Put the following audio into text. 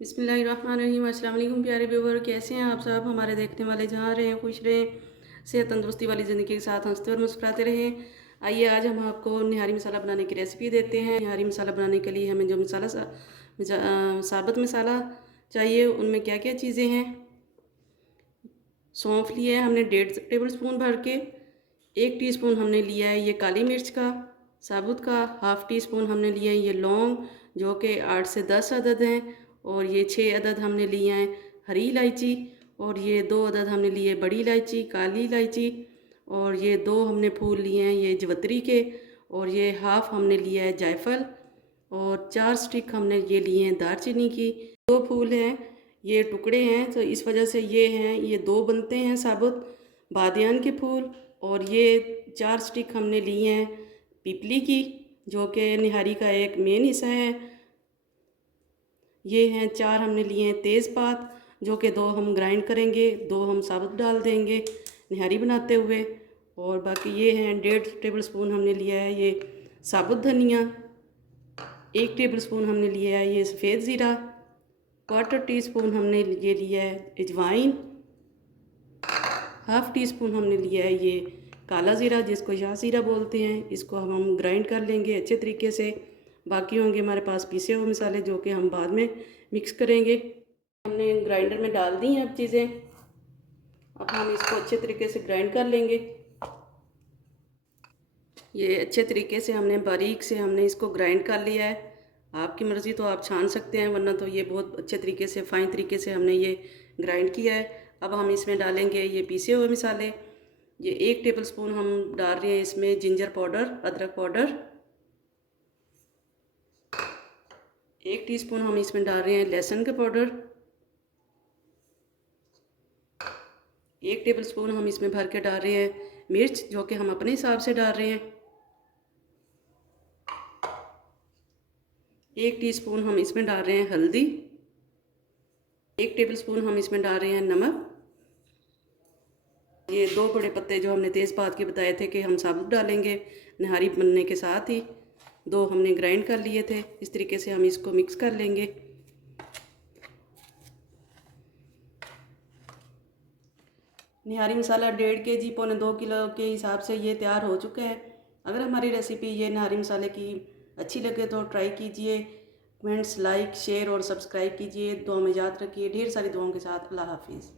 बिस्मिल्लाहिर्रहमानिर्रहीम। अस्सलाम वालेकुम प्यारे व्यूवर, कैसे हैं आप सब। हमारे देखने वाले जहाँ रहें खुश रहें, सेहत तंदुरुस्ती वाली ज़िंदगी के साथ हंसते और मुस्कुराते रहें। आइए आज हम आपको निहारी मसाला बनाने की रेसिपी देते हैं। निहारी मसाला बनाने के लिए हमें जो साबुत मसाला चाहिए उनमें क्या क्या चीज़ें हैं। सौंफ लिया है हमने 1.5 टेबल स्पून भर के। 1 टीस्पून हमने लिया है ये काली मिर्च का साबुत का। हाफ़ टी स्पून हमने लिया है ये लौंग जो कि 8 से 10 अदद हैं। और ये 6 अदद हमने लिए हैं हरी इलायची। और ये 2 अदद हमने लिए बड़ी इलायची काली इलायची। और ये 2 हमने फूल लिए हैं ये जवतरी के। और ये हाफ़ हमने लिया है जायफल। और 4 स्टिक हमने ये लिए हैं दालचीनी की। 2 फूल हैं ये टुकड़े हैं, तो इस वजह से ये हैं, ये 2 बनते हैं साबुत बादियान के फूल। और ये 4 स्टिक हमने लिए हैं पीपली की जो कि निहारी का एक मेन हिस्सा है। ये हैं 4 हमने लिए हैं तेज़पात जो कि 2 हम ग्राइंड करेंगे, 2 हम साबुत डाल देंगे निहारी बनाते हुए। और बाकी ये हैं 1.5 टेबल स्पून हमने लिया है ये साबुत धनिया। 1 टेबल स्पून हमने लिया है ये सफ़ेद ज़ीरा। 1/4 टीस्पून हमने ये लिया है अजवाइन। हाफ़ टी स्पून हमने लिया है ये काला ज़ीरा जिसको शाह ज़ीरा बोलते हैं। इसको हम ग्राइंड कर लेंगे अच्छे तरीके से। बाकी होंगे हमारे पास पीसे हुए मसाले जो कि हम बाद में मिक्स करेंगे। हमने ग्राइंडर में डाल दी हैं अब चीज़ें। अब हम इसको अच्छे तरीके से ग्राइंड कर लेंगे। ये अच्छे तरीके से हमने बारीक से हमने इसको ग्राइंड कर लिया है। आपकी मर्ज़ी तो आप छान सकते हैं, वरना तो ये बहुत अच्छे तरीके से फ़ाइन तरीके से हमने ये ग्राइंड किया है। अब हम इसमें डालेंगे ये पीसे हुए मसाले। ये 1 टेबल स्पून हम डाल रहे हैं इसमें जिंजर पाउडर अदरक पाउडर। 1 टीस्पून हम इसमें डाल रहे हैं लहसुन का पाउडर। 1 टेबल स्पून हम इसमें भर के डाल रहे हैं मिर्च जो कि हम अपने हिसाब से डाल रहे हैं। 1 टीस्पून हम इसमें डाल रहे हैं हल्दी। 1 टेबल स्पून हम इसमें डाल रहे हैं नमक। ये 2 बड़े पत्ते जो हमने तेज़पात के बताए थे कि हम साबुत डालेंगे निहारी बनने के साथ ही, 2 हमने ग्राइंड कर लिए थे। इस तरीके से हम इसको मिक्स कर लेंगे। निहारी मसाला 1.5 केजी पौने 2 किलो के हिसाब से ये तैयार हो चुका है। अगर हमारी रेसिपी ये निहारी मसाले की अच्छी लगे तो ट्राई कीजिए। कमेंट्स लाइक शेयर और सब्सक्राइब कीजिए। दुआ में याद रखिए। ढेर सारी दुआओं के साथ अल्लाह हाफिज़।